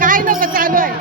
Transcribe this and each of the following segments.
काय नको चालू आहे.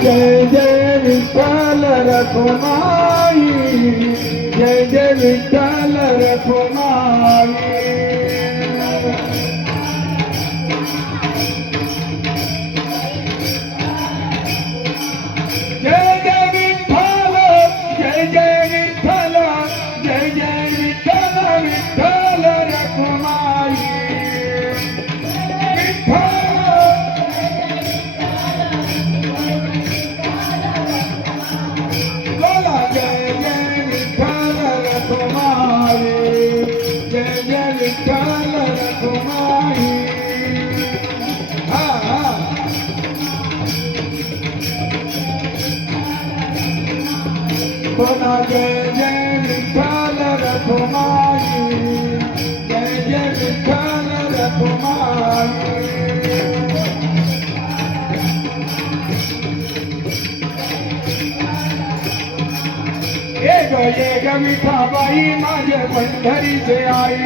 जय जय विठ्ठल रखुमाई, जय जय विठ्ठल रखुमाई। जय जय विठ्ठल, जय जय विठ्ठल, जय जय विठ्ठल, विठ्ठल रखुमाई। बोला जय जय विठ्ठल रखुमाई, जय जय विठ्ठल रखुमाई। ये ग विठाबाई माझे पंढरीचे आई,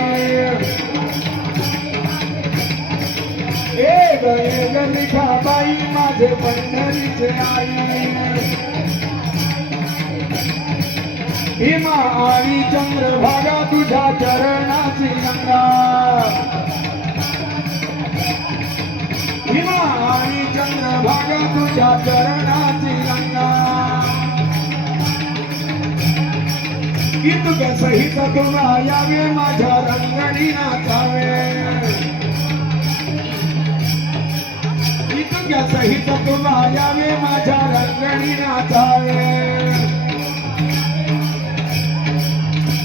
ये ग विठाबाई माझे पंढरीचे आई। भीमा आणि चंद्रभागा तुझ्या चरणाची गंगा, भीमा आणि चंद्रभागा तुझ्या चरणाची गंगा। इतक सहित तुला यावे माझ्या रंगणी नाचावे, इतक सहित तुला यावे माझ्या रंगणी नाचावे।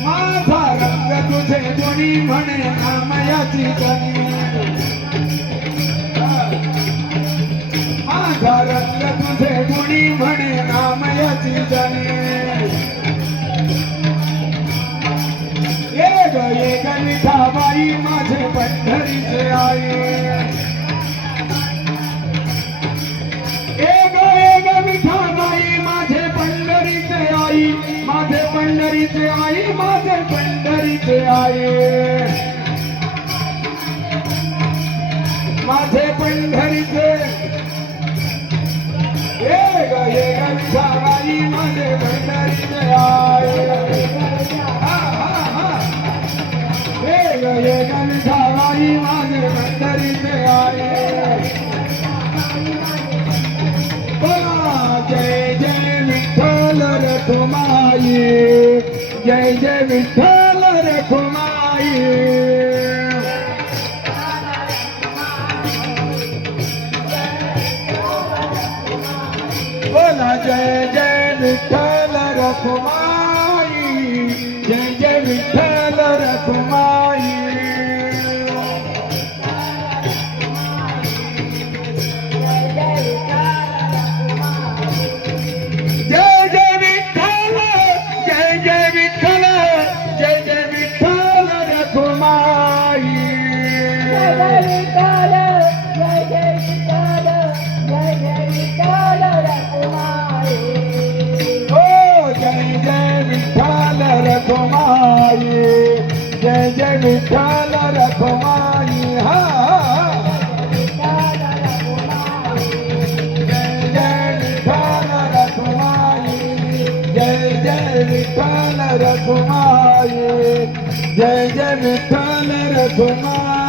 माझा रंग तुझे कोणी म्हणे नामयाची गणी, माझा रंग तुझे कोणी म्हणे नामयाची गणी। ये ग विठाबाई माझे पंढरीचे आई, ये ग विठाबाई माझे पंढरीचे आई, माझे पंढरीचे आई, माझे पंढरीचे आई, माझे पंढरीचे। ये ग विठाबाई माझे पंढरीचे आई, ये ग विठाबाई माझे पंढरीचे आई। बोला जय जय विठ्ठल रखुमाई, जय जय विठ्ठल रखुमाई। बोला जय जय विठ्ठल रखुमाई, जय जय विठ्ठल रखुमाई। जय जय विठ्ठल, जय जय विठ्ठल, जय जय विठ्ठल रखुमाई। जय जय विठ्ठल, जय जय विठ्ठल, जय जय विठ्ठल रखुमाई। ओ जय जय विठ्ठल रखुमाई, जय जय विठ्ठल रखुमाई। हा विठ्ठल रखुमाई, जय जय विठ्ठल रखुमाई।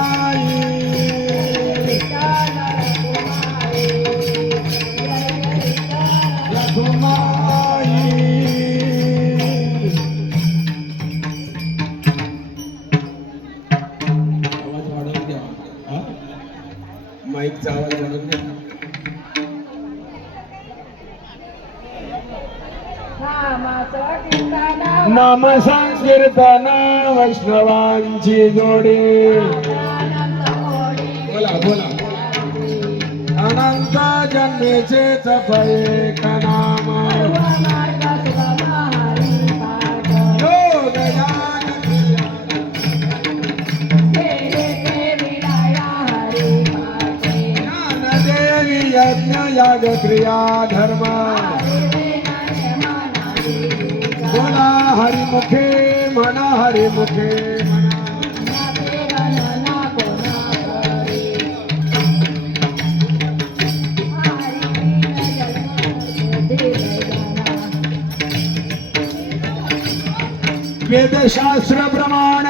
नाम संकीर्तन वैष्णवांची जोडी बोला बोला अनंत जन्मेचे फळे नाम ज्ञानदेवी यज्ञ याग क्रिया धर्म बोला हरिमुखे म्हणा हरिमुखे वेदशास्त्र प्रमाण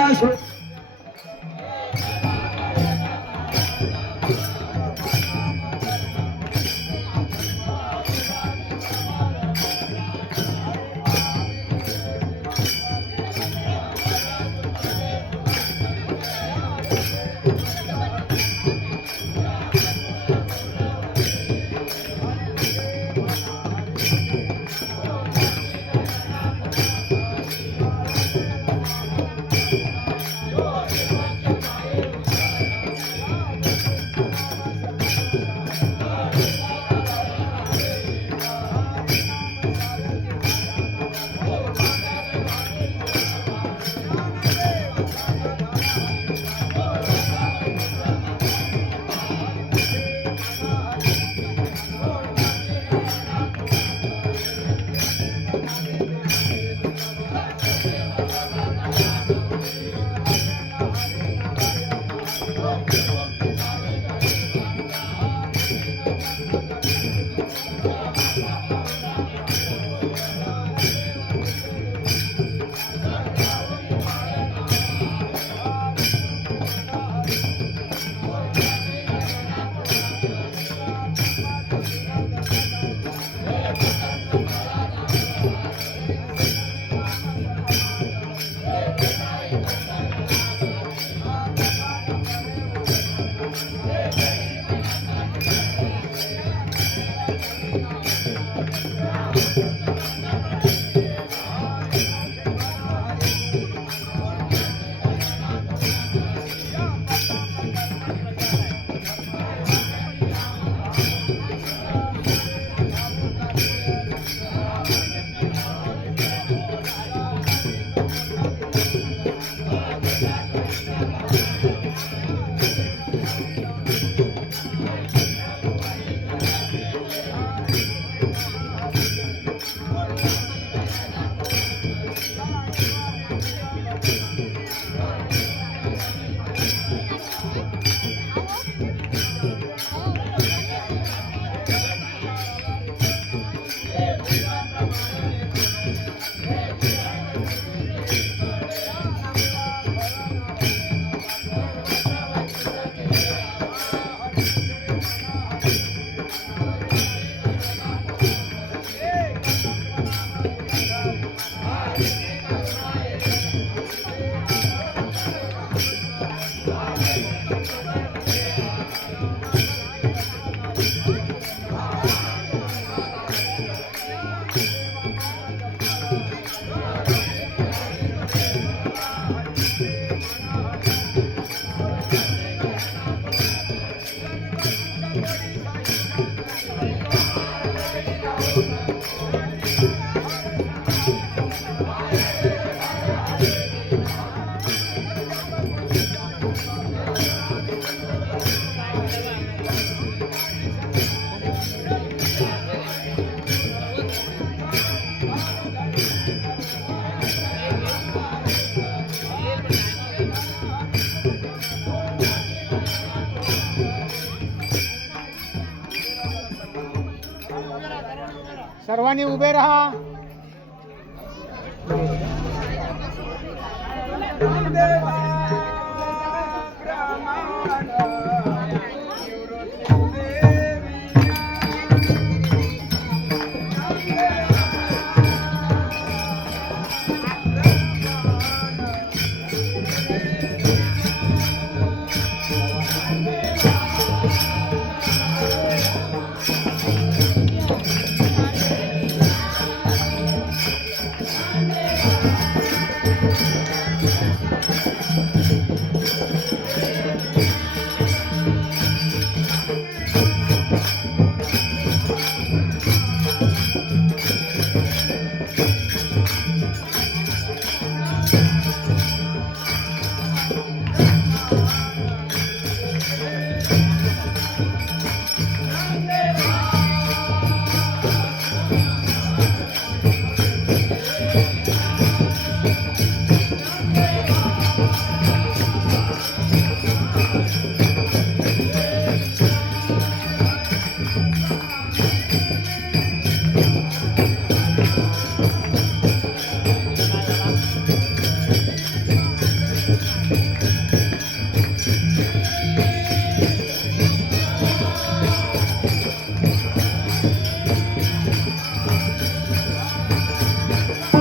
सर्वांनी उभे राहा.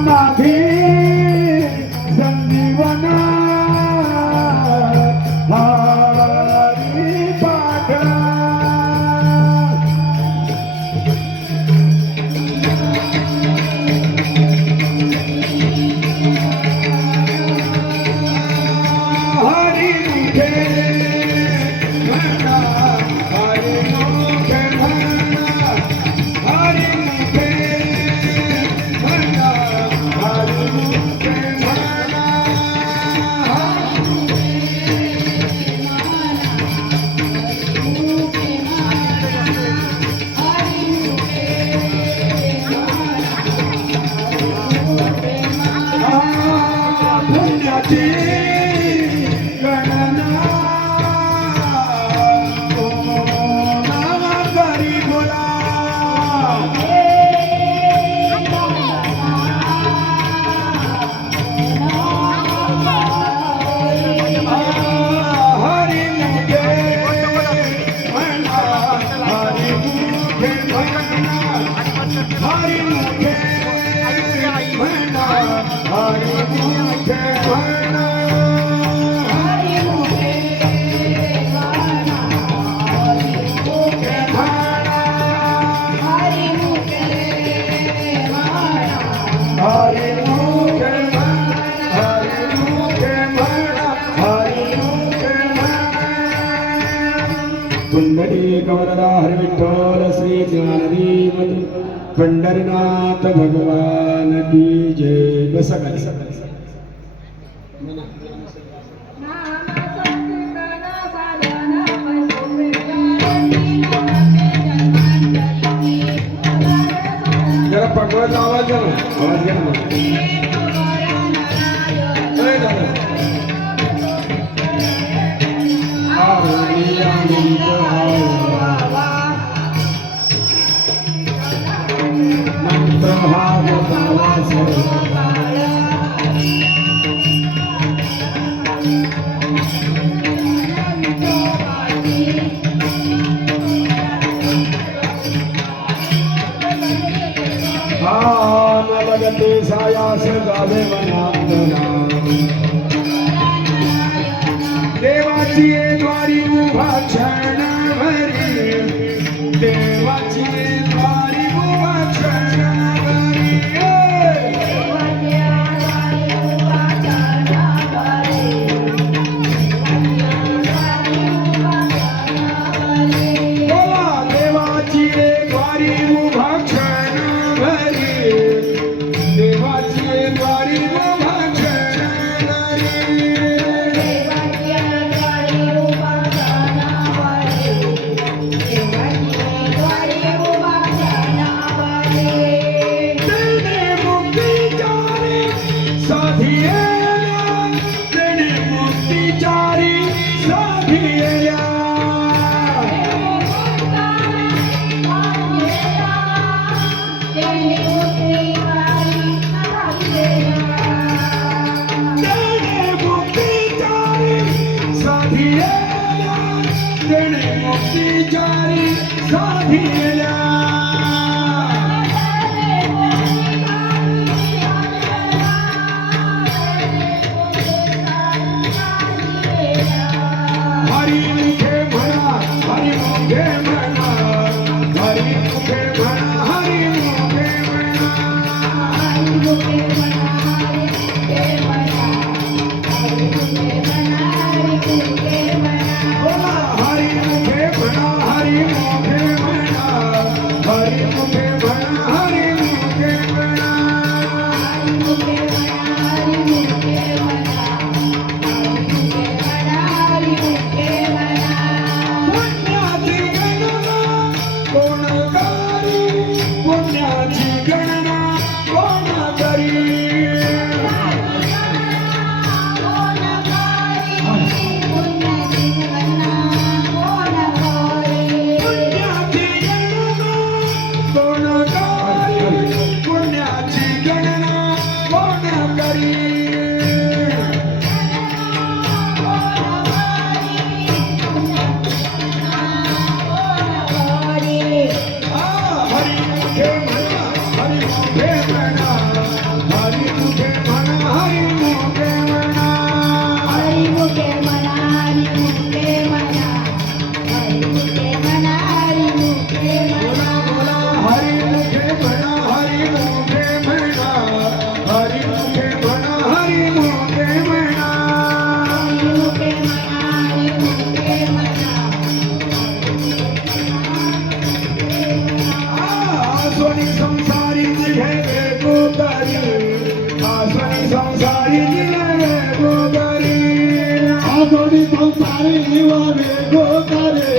माझे संजीवना हरी पाठला हरी मुखे म्हणा हरी मुखे म्हणा हरी मुखे म्हणा हरी मुखे म्हणा पुण्याची गणना कोणा करी बोला हरी मुखे म्हणा हरी मुखे म्हणा हरी मुखे म्हणा हरी मुखे म्हणा हरी मुखे म्हणा हरी मुखे म्हणा हरी मुखे म्हणा पुंडरी कवरदा हरी विठ्ठल श्री ज्ञानदेव पंढरीनाथ भगवान की जय बसकाली जरा पटवायचा आवाज घ्या ना आवाज घ्या ना ए दादा आवडी आनंद मंत्र हा गोपाला लगते सायास गावे वनांदना देवाची द्वारी उभा क्षण भरी देवाची द्वारी उभा क्षण भरी बोला देवाची द्वारी उभा क्षण भरी देवाची द्वारी उभा क्षण भरी हरी मुखे म्हणा हरी मुखे म्हणा मुखे म्हणा हरी मुखे म्हणा हरी मुखे म्हणा हरी मुखे म्हणा हरी मुखे म्हणा हरी मुखे म्हणा हरी मुखे म्हणा बोला हरी मुखे म्हणा हरी मुखे म्हणा हरी मुखे म्हणा हरी मुखे म्हणा हरी मुखे म्हणा हरी मुखे म्हणा आसवनी संसारी जिहे गोदारी आसवनी संसारी जिहे गोदारी आठवडी संसारी जीवावे गोतारे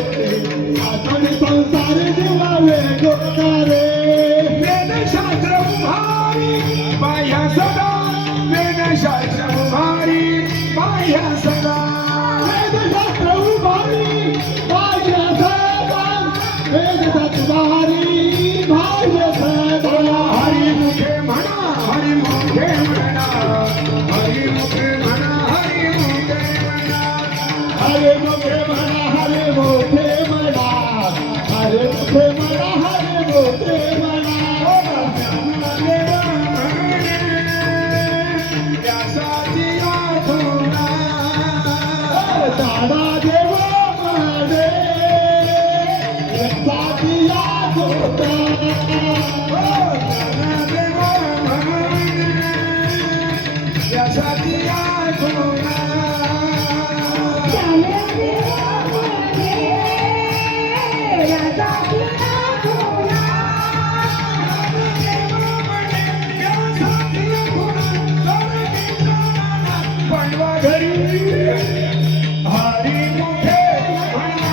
आठवडी संसारी जीवावे गोतारे वेदशास्त्र उभारी बाह्य सदा वेदशास्त्र उभारी बाह्य सदा वेदशास्त्र उभारी भाग्य सदा वेदशास्त्र उभारी भाग्य सदा हरी मुखे म्हणा हरी मुखे म्हणा हरी मुखे म्हणा हरी मुखे म्हणा हरे मुखे म्हणा हरे मोठे म्हणा हरे मुखे म्हणा हरे मोठे म्हणा व्यासाची आठवणा दादा देव माने यक्षाची याद होता व्यासाची आठवणा ज्ञानदेव म्हणे राजाची आठवणा पांडवा घरी हरी मुखे म्हणा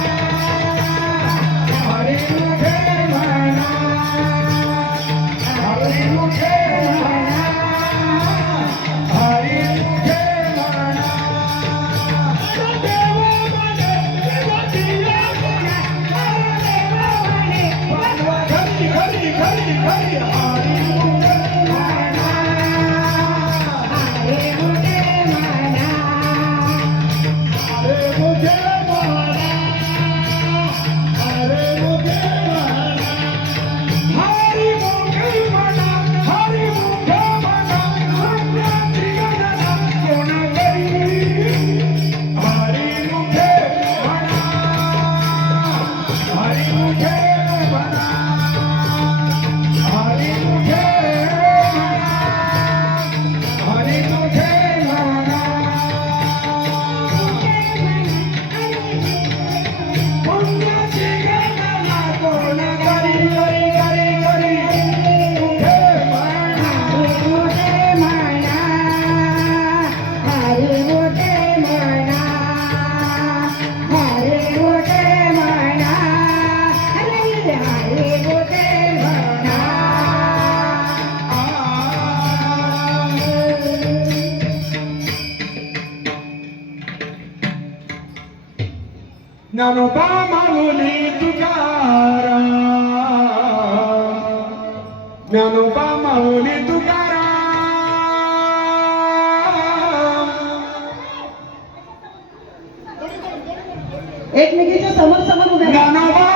हरी मुखे म्हणा हरी मुखे म्हणा हरी मुखे म्हणा देव म्हणे देवाची आठवणा देव म्हणे पांडवा घरी घरी घरी घरी हरी मुखे म्हणा हरे मुखे म्हणा हरे मुखे म्हणा हरे मुखे म्हणा हरी मुखे म्हणा हरी मुखे म्हणा रंगाची गणना कोण करी हरी मुखे म्हणा हरी मुखे म्हणा हरी मुखे म्हणा हरी मुखे म्हणा पुण्याची गणना कोण करी करी करी करी मुखे म्हणा हरे म्हणा हरे मोठे म्हणा हरे मोठे म्हणा हरे मोठे म्हणा ज्ञानोबा माऊली तुकाराम ज्ञानोबा माऊली तुकाराम एकमेकीच्या समोर समोर उभ्या राहा. ज्ञानोबा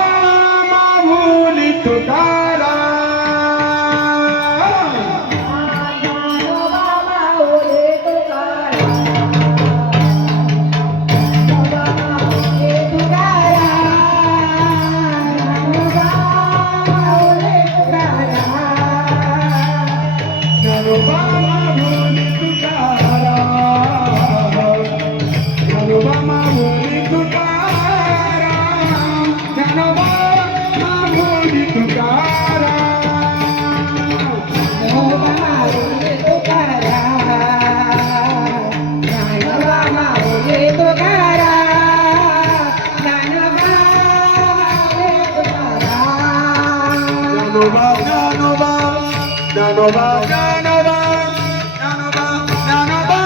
माऊली तुकाराम ज्ञानोबा माऊली तुकाराम. ज्ञानोबा माऊली तुकाराम. ज्ञानोबा माऊली तुकाराम. ज्ञानोबा माऊली तुकाराम ज्ञानोबा माऊली तुकाराम ज्ञानोबा माऊली ज्ञानोबा ज्ञानोबा ज्ञानोबा ज्ञानोबा ज्ञानोबा ज्ञानोबा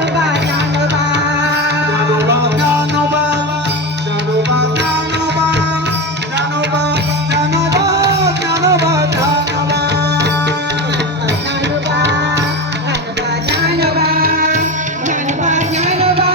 ज्ञानोबा ज्ञानोबा ज्ञानोबा ज्ञानोबा ज्ञानोबा ज्ञानोबा ज्ञानोबा ज्ञानोबा ज्ञानोबा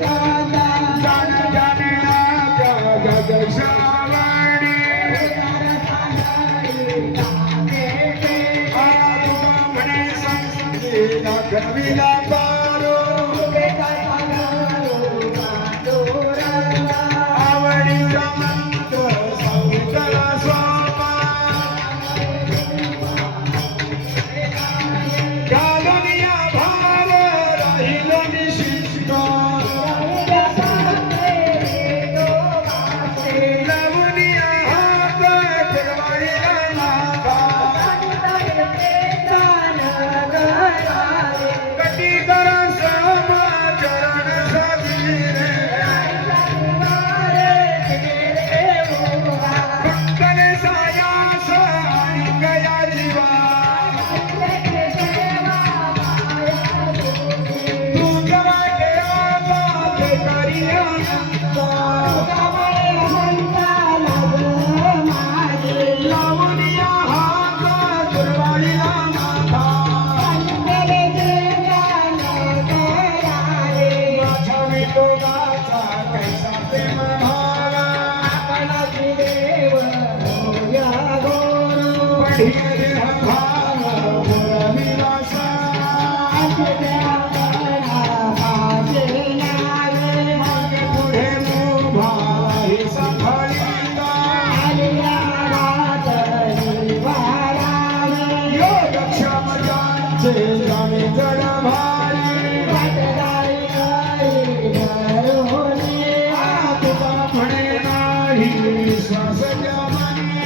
जान जाण्याच्या जगशावाणी म्हणे संस्कृती दाखविला पारो आवडीचा मंत्र संकला सोपा गालनिया भार राहिलो निशिष्ट लवनिया हात फिरवायला नाका कटी कर समाचरण साधीरे भक्तने सायास आणि गया जीवा तू जवा केला ते करिया लावनिया हात फिरवायला नाका माझ्या विठोबाचा कैसा प्रेम भावा पढिये भाव विलासा मागे पुढे उभा ही सांभाळीला योगक्षमजांचे जाणे जडभारी तुका म्हणे नाही विश्वास जमानी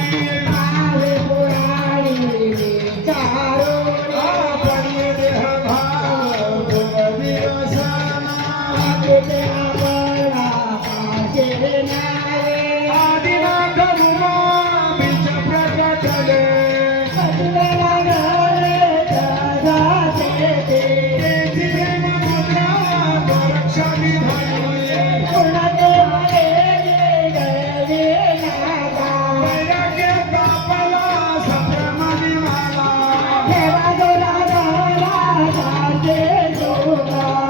पढिये देह भाव विलासाना आदिनाथ उमा बीज प्रकटले तेची प्रेम मुद्रा रक्षा विधाने वैराग्य कापला संभ्रम निवाला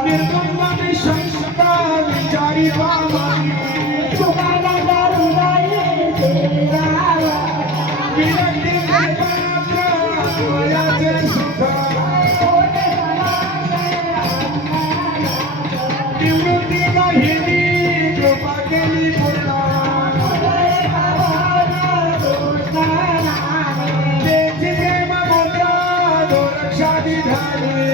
निर्गुण निशंका विचारी पावानी विरक्ती पात्र वयाचे सुख निवृत्ती वाहिनी कृपा केली पूर्ण तेची प्रेम मुद्रा रक्षा विधाने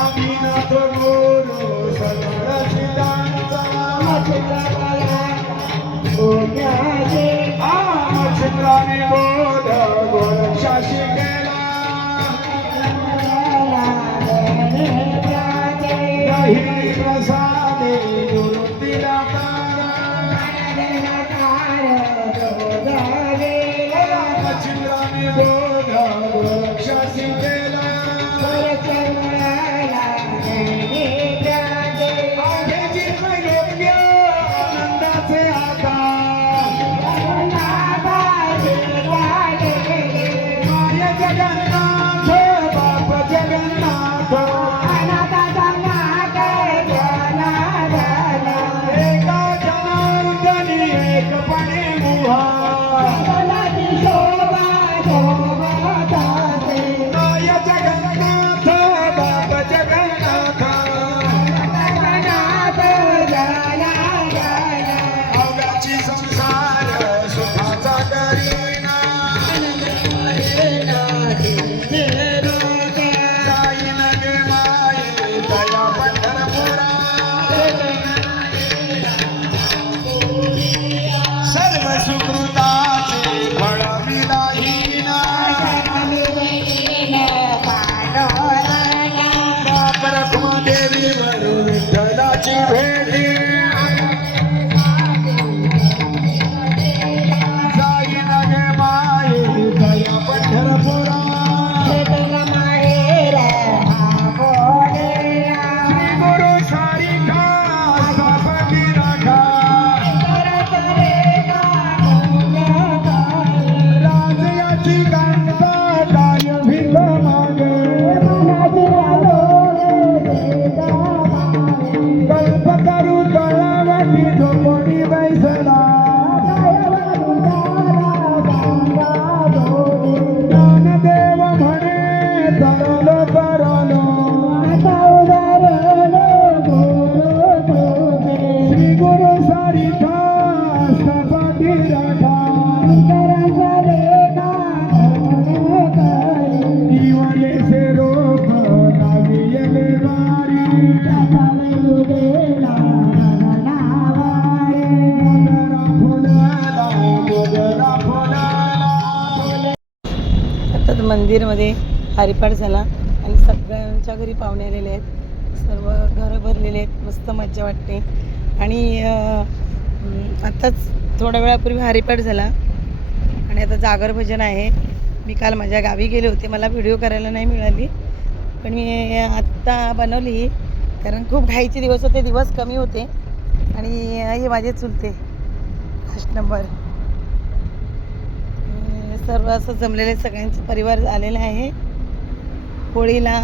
आम्हीनाथ गुरु सगळ सिद्धांचा चित्राने बोध गोरक्षा शिकेला दहिनी प्रसादे निवृत्तीला चित्राने बोध गोरक्षा शिकेला आधीची त्रैलोक्य आनंदाचे आधार माय जगन्नाथ बाप जगन्नाथ मंदिरमध्ये हरिपाठ झाला आणि सगळ्यांच्या घरी पाहुणे आलेले आहेत, सर्व घरं भरलेले आहेत, मस्त मज्जा वाटते. आणि आत्ताच थोड्या वेळापूर्वी हरिपाठ झाला आणि आता जागर भजन आहे. मी काल माझ्या गावी गेले होते, मला व्हिडिओ करायला नाही मिळाली, पण मी आत्ता बनवली कारण खूप घाईचे दिवस होते, दिवस कमी होते. आणि हे माझे चुलते 8 नंबर सर्व असं जमलेले सगळ्यांचे परिवार आलेले आहे होळीला.